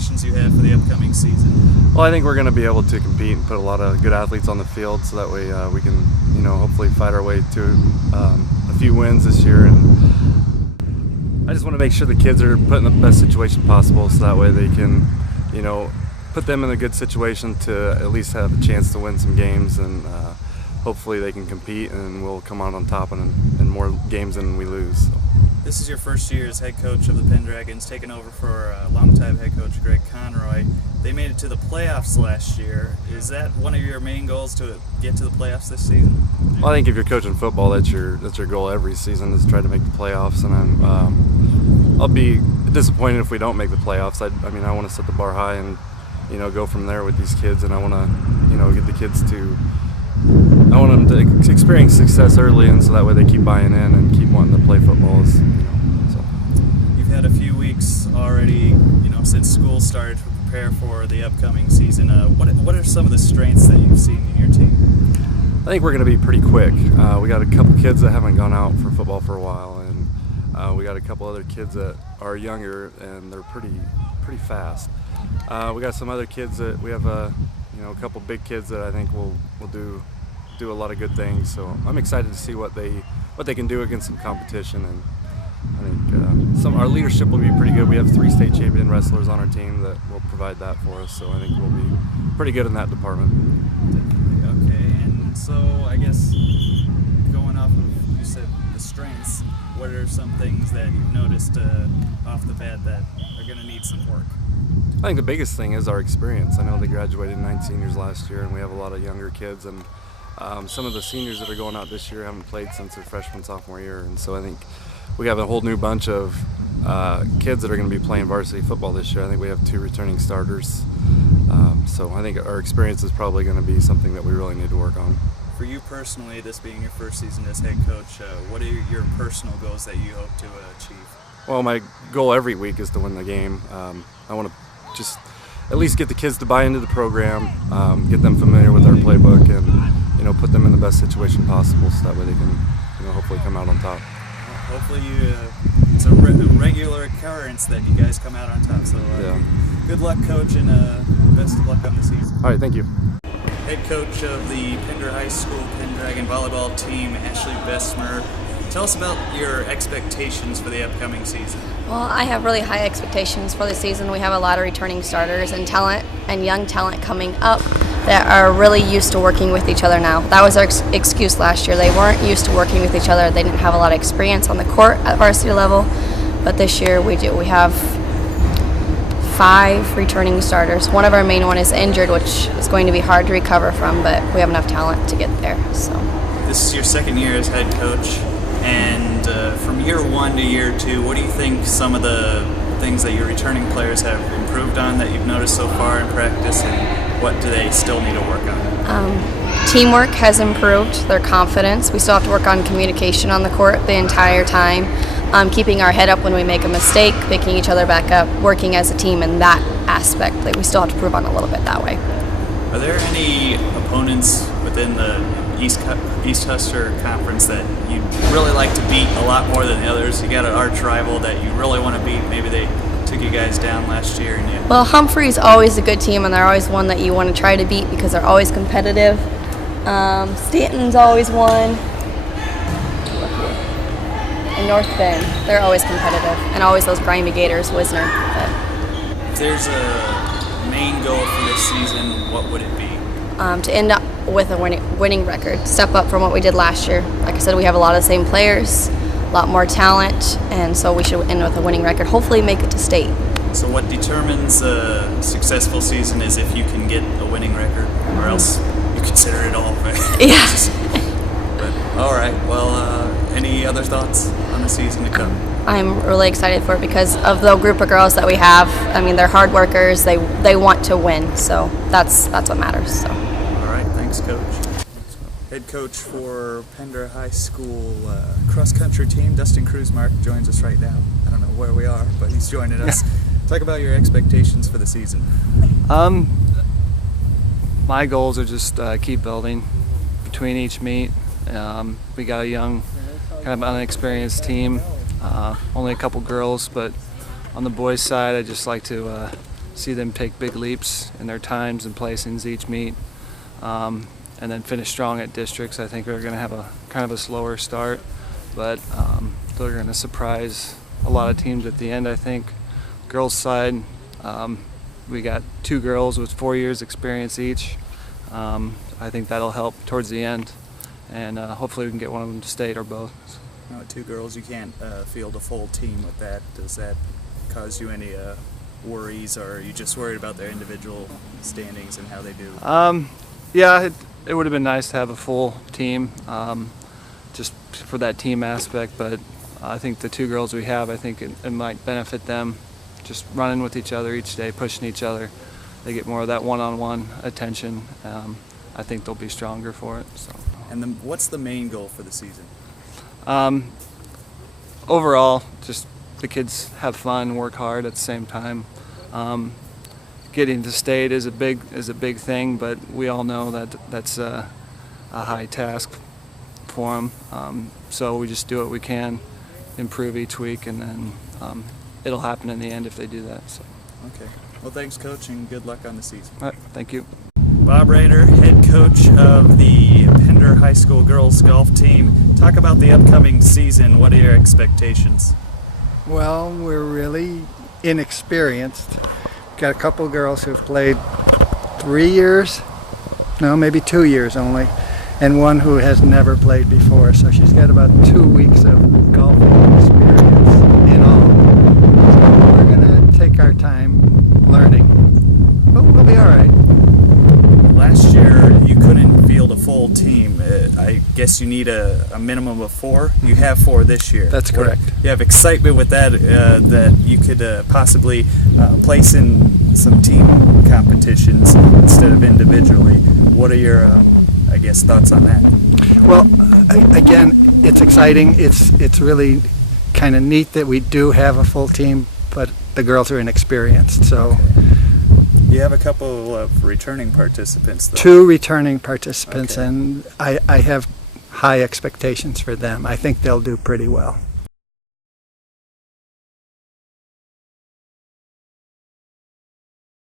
expectations you have for the upcoming season? Well, I think we're going to be able to compete and put a lot of good athletes on the field, so that way we can, hopefully fight our way to a few wins this year. And I just want to make sure the kids are put in the best situation possible, so that way they can, put them in a good situation to at least have a chance to win some games, and hopefully they can compete and we'll come out on top in more games than we lose. So. This is your first year as head coach of the Pendragons, taking over for longtime head coach Greg Conroy. They made it to the playoffs last year. Is that one of your main goals, to get to the playoffs this season? Well, I think if you're coaching football, that's your goal every season, is try to make the playoffs. And I'll be disappointed if we don't make the playoffs. I want to set the bar high and go from there with these kids, and I want to get the kids to. I want them to experience success early, and so that way they keep buying in and keep wanting to play football. So. You've had a few weeks already, since school started to prepare for the upcoming season. What are some of the strengths that you've seen in your team? I think we're going to be pretty quick. We got a couple kids that haven't gone out for football for a while, and we got a couple other kids that are younger, and they're pretty fast. We got some other kids that we have a couple big kids that I think will do a lot of good things. So I'm excited to see what they can do against some competition, and I think our leadership will be pretty good. We have 3 state champion wrestlers on our team that will provide that for us. So I think we'll be pretty good in that department. Definitely. Okay, and so I guess going off of, you said, the strengths, what are some things that you've noticed off the bat that are going to need some work? I think the biggest thing is our experience. I know they graduated 9 seniors last year, and we have a lot of younger kids, and some of the seniors that are going out this year haven't played since their freshman, sophomore year, and so I think we have a whole new bunch of kids that are going to be playing varsity football this year. I think we have 2 returning starters, so I think our experience is probably going to be something that we really need to work on. For you personally, this being your first season as head coach, what are your personal goals that you hope to achieve? Well, my goal every week is to win the game. I want to just at least get the kids to buy into the program, get them familiar with our playbook, and put them in the best situation possible, so that way they can hopefully come out on top. Well, hopefully it's a regular occurrence that you guys come out on top. So good luck, coach, and best of luck on the season. All right, thank you. Head coach of the Pender High School Pendragon volleyball team, Ashley Besmer. Tell us about your expectations for the upcoming season. Well, I have really high expectations for the season. We have a lot of returning starters and talent and young talent coming up that are really used to working with each other now. That was our excuse last year. They weren't used to working with each other. They didn't have a lot of experience on the court at varsity level, but this year we do. We have 5 returning starters. One of our main one is injured, which is going to be hard to recover from, but we have enough talent to get there. So this is your second year as head coach. And from year 1 to year 2, what do you think some of the things that your returning players have improved on that you've noticed so far in practice, and what do they still need to work on? Teamwork has improved, their confidence. We still have to work on communication on the court the entire time, keeping our head up when we make a mistake, picking each other back up, working as a team in that aspect. Like, we still have to improve on a little bit that way. Are there any opponents within the East Huster Conference that you'd really like to beat a lot more than the others? You got an arch rival that you really want to beat. Maybe they took you guys down last year. Well, Humphrey's always a good team, and they're always one that you want to try to beat because they're always competitive. Stanton's always one. And North Bend, they're always competitive, and always those grimy Gators, Wisner. If there's a main goal for this season, what would it be? To end up with a winning record, step up from what we did last year. Like I said, we have a lot of the same players, a lot more talent, and so we should end with a winning record. Hopefully make it to state. So what determines a successful season is if you can get a winning record, or else you consider it all. Yeah. But, all right, well, any other thoughts on the season to come? I'm really excited for it because of the group of girls that we have. I mean, they're hard workers. They want to win, so that's what matters. So. All right, thanks, Coach. Head coach for Pender High School cross-country team, Dustin Kruzmark, joins us right now. I don't know where we are, but he's joining us. Talk about your expectations for the season. My goals are just keep building between each meet. We got a young, kind of unexperienced team. Only a couple girls, but on the boys' side, I just like to see them take big leaps in their times and placings each meet, and then finish strong at districts. I think they're going to have a kind of a slower start, but they're going to surprise a lot of teams at the end. I think girls side, we got 2 girls with 4 years experience each. I think that'll help towards the end, and hopefully we can get one of them to state or both. No, 2 girls, you can't field a full team with that. Does that cause you any worries, or are you just worried about their individual standings and how they do? Yeah, it would have been nice to have a full team, just for that team aspect, but I think the 2 girls we have, I think it might benefit them just running with each other each day, pushing each other. They get more of that one-on-one attention. I think they'll be stronger for it. So. And then what's the main goal for the season? Overall, just the kids have fun, work hard at the same time. Getting to state is a big thing, but we all know that that's a high task for them. So we just do what we can, improve each week, and then it'll happen in the end if they do that. So. Okay. Well, thanks, Coach, and good luck on the season. All right, thank you. Bob Rader, head coach of the Pender High School girls golf team. Talk about the upcoming season. What are your expectations? Well, we're really inexperienced. Got a couple girls who've played 3 years, no, maybe 2 years only, and one who has never played before. So she's got about 2 weeks of golfing experience in all. So we're going to take our time learning, but we'll be all right. Last year, you couldn't field a full team. I guess you need a minimum of 4. You have 4 this year. That's correct. You have excitement with that, that you could possibly place in some team competitions instead of individually. What are your, I guess, thoughts on that? Well, again, it's exciting. It's really kind of neat that we do have a full team, but the girls are inexperienced. So. Okay. You have a couple of returning participants, though. 2 returning participants, okay. And I have high expectations for them. I think they'll do pretty well.